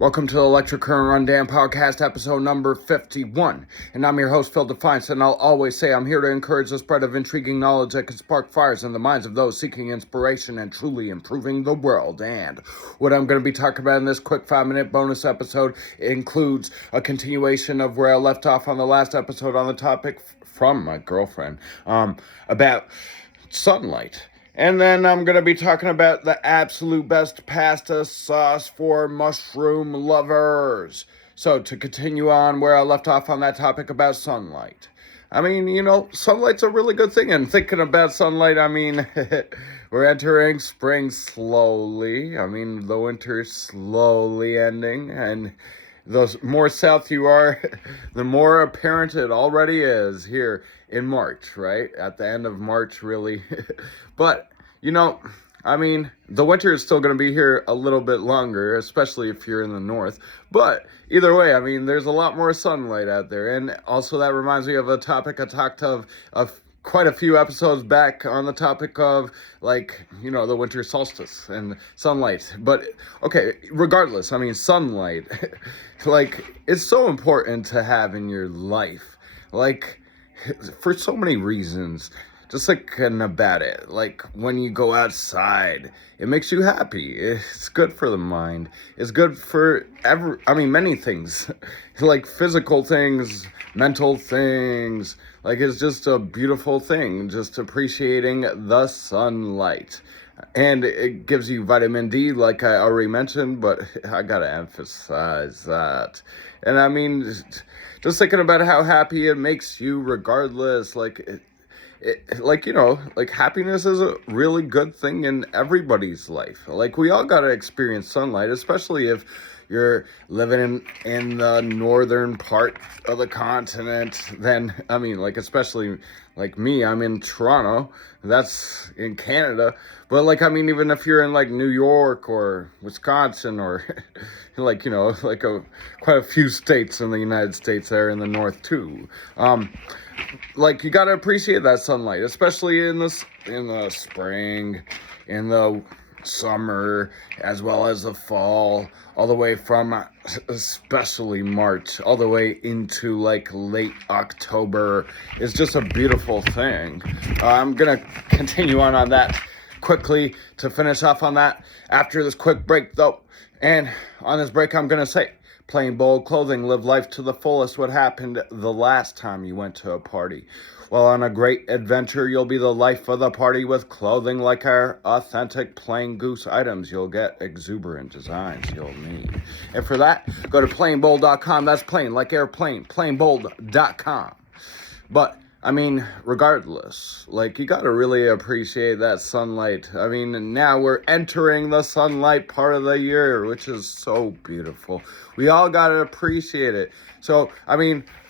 Welcome to the Electric Current Rundown Podcast, episode number 51. And I'm your host, Phil Defiance, and I'll always say I'm here to encourage the spread of intriguing knowledge that can spark fires in the minds of those seeking inspiration and truly improving the world. And what I'm going to be talking about in this quick 5-minute bonus episode includes a continuation of where I left off on the last episode on the topic from my girlfriend about sunlight. And then I'm going to be talking about the absolute best pasta sauce for mushroom lovers. So to continue on where I left off on that topic about sunlight. I mean, sunlight's a really good thing. And thinking about sunlight, we're entering spring slowly. The winter's slowly ending. And the more south you are, the more apparent it already is here in March, right? At the end of March, really. But, the winter is still going to be here a little bit longer, especially if you're in the north. But either way, there's a lot more sunlight out there. And also that reminds me of a topic I talked of quite a few episodes back on the topic of, the winter solstice and sunlight. But, okay, regardless, sunlight, it's so important to have in your life. For so many reasons. Just thinking about it, when you go outside, it makes you happy. It's good for the mind. It's good for many things, physical things, mental things. It's just a beautiful thing, just appreciating the sunlight. And it gives you vitamin D, like I already mentioned, but I gotta emphasize that. And just thinking about how happy it makes you regardless, happiness is a really good thing in everybody's life. We all gotta experience sunlight, especially if you're living in the northern part of the continent. Then, especially me, I'm in Toronto. That's in Canada. But, even if you're in, New York or Wisconsin or, quite a few states in the United States there in the north, too. You gotta appreciate that sunlight, especially in the spring, in the summer, as well as the fall, all the way from especially March, all the way into late October. Is just a beautiful thing. I'm gonna continue on that quickly to finish off on that after this quick break, though. And on this break, I'm gonna say, plain bold clothing, live life to the fullest. What happened the last time you went to a party? Well, on a great adventure, you'll be the life of the party with clothing like our authentic plain goose items. You'll get exuberant designs you'll need. And for that, go to planebold.com. That's plain, like airplane, planebold.com. But, regardless, you gotta really appreciate that sunlight. Now we're entering the sunlight part of the year, which is so beautiful. We all gotta appreciate it. So,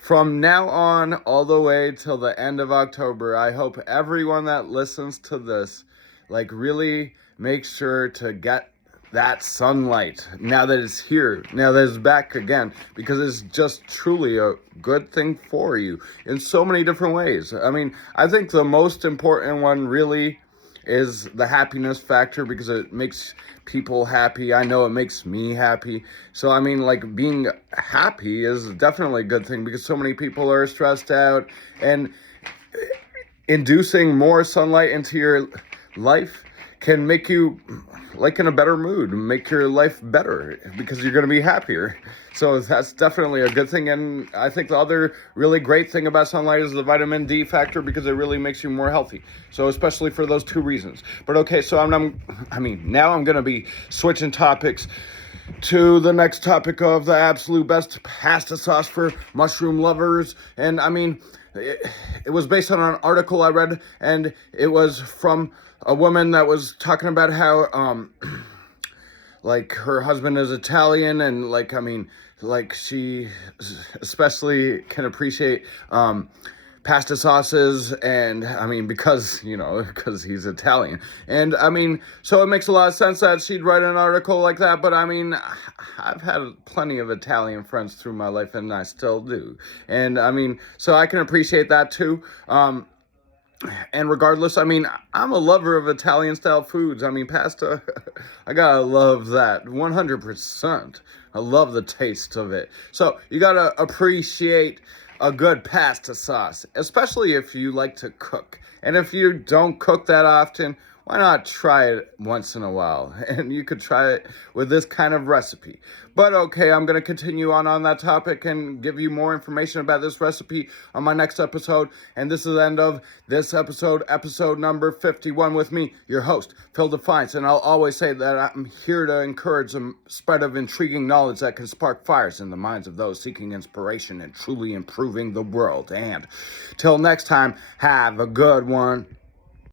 from now on, all the way till the end of October, I hope everyone that listens to this, really make sure to get that sunlight now that it's here, now that it's back again, because it's just truly a good thing for you in so many different ways. I think the most important one really is the happiness factor, because it makes people happy. I know it makes me happy. So, being happy is definitely a good thing, because so many people are stressed out, and inducing more sunlight into your life can make you in a better mood, make your life better, because you're going to be happier. So that's definitely a good thing. And I think the other really great thing about sunlight is the vitamin D factor, because it really makes you more healthy. So especially for those two reasons. But okay, so now I'm going to be switching topics to the next topic of the absolute best pasta sauce for mushroom lovers. And it was based on an article I read, and it was from a woman that was talking about how, her husband is Italian, and, she especially can appreciate, pasta sauces, and, because he's Italian. And, so it makes a lot of sense that she'd write an article like that, but, I've had plenty of Italian friends through my life, and I still do. And, so I can appreciate that, too. And regardless, I'm a lover of Italian-style foods. Pasta, I gotta love that, 100%. I love the taste of it. So you gotta appreciate a good pasta sauce, especially if you like to cook. And if you don't cook that often, why not try it once in a while? And you could try it with this kind of recipe. But okay, I'm going to continue on that topic and give you more information about this recipe on my next episode. And this is the end of this episode number 51 with me, your host, Phil Defiance. And I'll always say that I'm here to encourage the spread of intriguing knowledge that can spark fires in the minds of those seeking inspiration and truly improving the world. And till next time, have a good one.